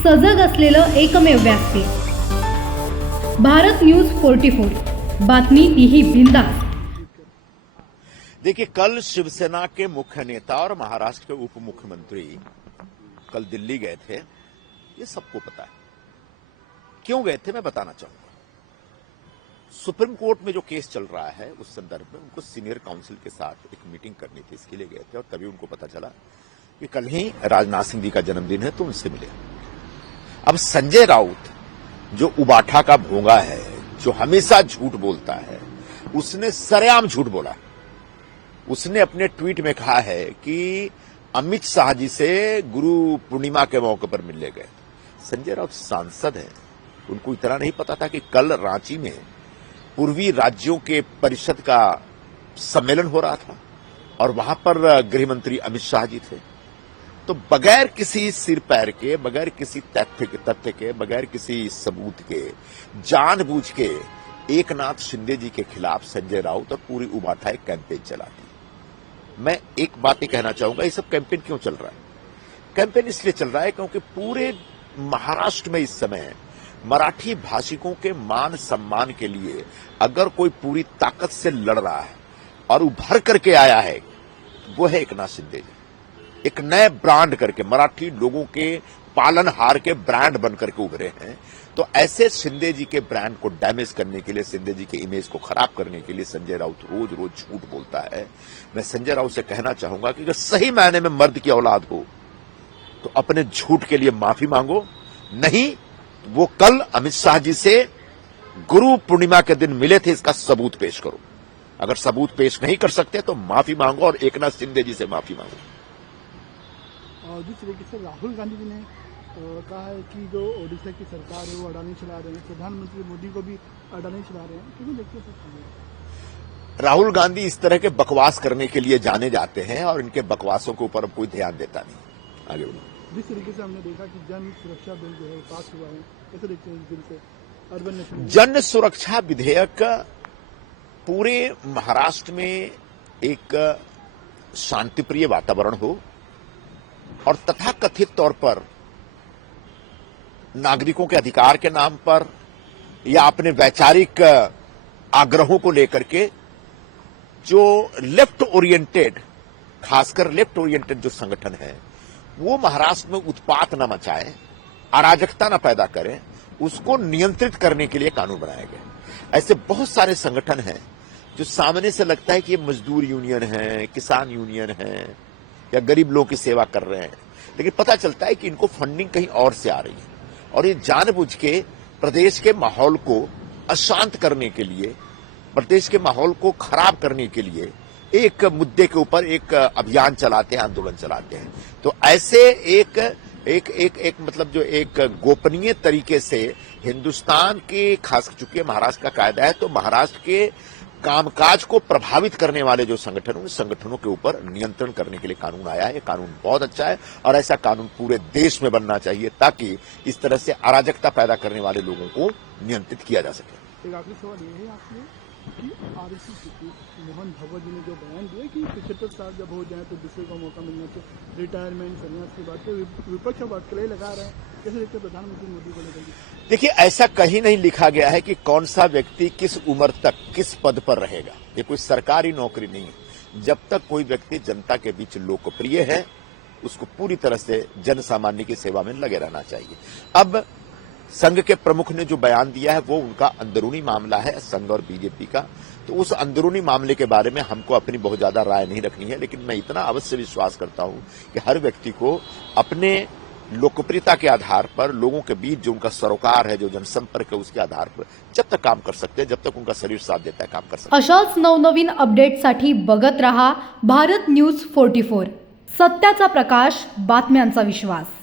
सजग असलेलं एकमेव व्यासपीठ भारत न्यूज 44, बातमी तीही बिंदास। देखिए, कल शिवसेना के मुख्य नेता और महाराष्ट्र के उप मुख्यमंत्री कल दिल्ली गए थे, ये सबको पता है। क्यों गए थे मैं बताना चाहूंगा। सुप्रीम कोर्ट में जो केस चल रहा है उस संदर्भ में उनको सीनियर काउंसिल के साथ एक मीटिंग करनी थी, इसके लिए गए थे और तभी उनको पता चला कि कल ही राजनाथ सिंह जी का जन्मदिन है, तो उनसे मिले। अब संजय राउत जो उबाठा का भोंगा है, जो हमेशा झूठ बोलता है, उसने सरेआम झूठ बोला। उसने अपने ट्वीट में कहा है कि अमित शाह जी से गुरु पूर्णिमा के मौके पर मिलने गए। संजय राउत सांसद हैं, उनको इतना नहीं पता था कि कल रांची में पूर्वी राज्यों के परिषद का सम्मेलन हो रहा था और वहां पर गृह मंत्री अमित शाह जी थे। तो बगैर किसी सिर पैर के, बगैर किसी तथ्य के, बगैर किसी सबूत के, जानबूझ के एकनाथ शिंदे जी के खिलाफ संजय राउत और पूरी उबाठा एक कैंपेन चलाती। मैं एक बात ही कहना चाहूंगा, ये सब कैंपेन क्यों चल रहा है? कैंपेन इसलिए चल रहा है क्योंकि पूरे महाराष्ट्र में इस समय मराठी भाषिकों के मान सम्मान के लिए अगर कोई पूरी ताकत से लड़ रहा है और उभर करके आया है, वो है एकनाथ शिंदे जी। एक नए ब्रांड करके मराठी लोगों के पालनहार के ब्रांड बनकर के उभरे हैं। तो ऐसे शिंदे जी के ब्रांड को डैमेज करने के लिए, शिंदे जी के इमेज को खराब करने के लिए संजय राउत रोज रोज झूठ बोलता है। मैं संजय राउत से कहना चाहूंगा कि अगर सही मायने में मर्द की औलाद हो तो अपने झूठ के लिए माफी मांगो, नहीं वो कल अमित शाह जी से गुरु पूर्णिमा के दिन मिले थे, इसका सबूत पेश करो। अगर सबूत पेश नहीं कर सकते तो माफी मांगो और एकनाथ शिंदे जी से माफी मांगो। जिस तरीके से राहुल गांधी जी ने कहा है कि जो ओडिशा की सरकार है वो अडानी चला रहे हैं, प्रधानमंत्री मोदी को भी अडानी चला रहे हैं, क्योंकि देखिए सर राहुल गांधी इस तरह के बकवास करने के लिए जाने जाते हैं और इनके बकवासों के ऊपर कोई ध्यान देता नहीं। आगे बोलो। जिस तरीके से हमने देखा कि जन सुरक्षा बिल जो है वो पास हुआ है, कैसे देखते हैं इस बिल से? अर्बन नेशनल जन सुरक्षा विधेयक पूरे महाराष्ट्र में एक शांतिप्रिय वातावरण हो और तथाकथित तौर पर नागरिकों के अधिकार के नाम पर या अपने वैचारिक आग्रहों को लेकर के जो लेफ्ट ओरिएंटेड, खासकर लेफ्ट ओरिएंटेड जो संगठन है, वो महाराष्ट्र में उत्पात न मचाए, अराजकता न पैदा करें, उसको नियंत्रित करने के लिए कानून बनाया गया। ऐसे बहुत सारे संगठन हैं जो सामने से लगता है कि ये मजदूर यूनियन है, किसान यूनियन है या गरीब लोगों की सेवा कर रहे हैं, लेकिन पता चलता है कि इनको फंडिंग कहीं और से आ रही है और ये जानबूझ के प्रदेश के माहौल को अशांत करने के लिए, प्रदेश के माहौल को खराब करने के लिए एक मुद्दे के ऊपर एक अभियान चलाते हैं, आंदोलन चलाते हैं। तो ऐसे एक मतलब जो एक गोपनीय तरीके से हिंदुस्तान के, खास चूंकि महाराष्ट्र का कायदा है, तो महाराष्ट्र के कामकाज को प्रभावित करने वाले जो संगठन, उन संगठनों के ऊपर नियंत्रण करने के लिए कानून आया है। ये कानून बहुत अच्छा है और ऐसा कानून पूरे देश में बनना चाहिए ताकि इस तरह से अराजकता पैदा करने वाले लोगों को नियंत्रित किया जा सके। एक आखिरी सवाल ये है आपसे कि आरएसपी मोहन भागवत जी ने जो बयान दिया कि 75 साल जब हो जाए तो दूसरे को मौका मिलना चाहिए, रिटायरमेंट संन्यास की बात, तो विपक्ष अब अटकलें लगा रहे हैं, कैसे देखते प्रधानमंत्री मोदी को लेकर? देखिए, ऐसा कहीं नहीं लिखा गया है कि कौन सा व्यक्ति किस उम्र तक किस पद पर रहेगा। ये कोई सरकारी नौकरी नहीं है। जब तक कोई व्यक्ति जनता के बीच लोकप्रिय है, उसको पूरी तरह से जन सामान्य की सेवा में लगे रहना चाहिए। अब संघ के प्रमुख ने जो बयान दिया है वो उनका अंदरूनी मामला है, संघ और बीजेपी का। तो उस अंदरूनी मामले के बारे में हमको अपनी बहुत ज्यादा राय नहीं रखनी है, लेकिन मैं इतना अवश्य विश्वास करता हूं कि हर व्यक्ति को अपने लोकप्रियता के आधार पर, लोगों के बीच जो उनका सरोकार है, जो जनसंपर्क है, उसके आधार पर जब तक काम कर सकते हैं, जब तक उनका शरीर साथ देता है, काम कर सकते हैं। अशाच नवनवीन अपडेटसाठी बघत रहा भारत न्यूज 44, सत्याचा प्रकाश, बातम्यांचा विश्वास।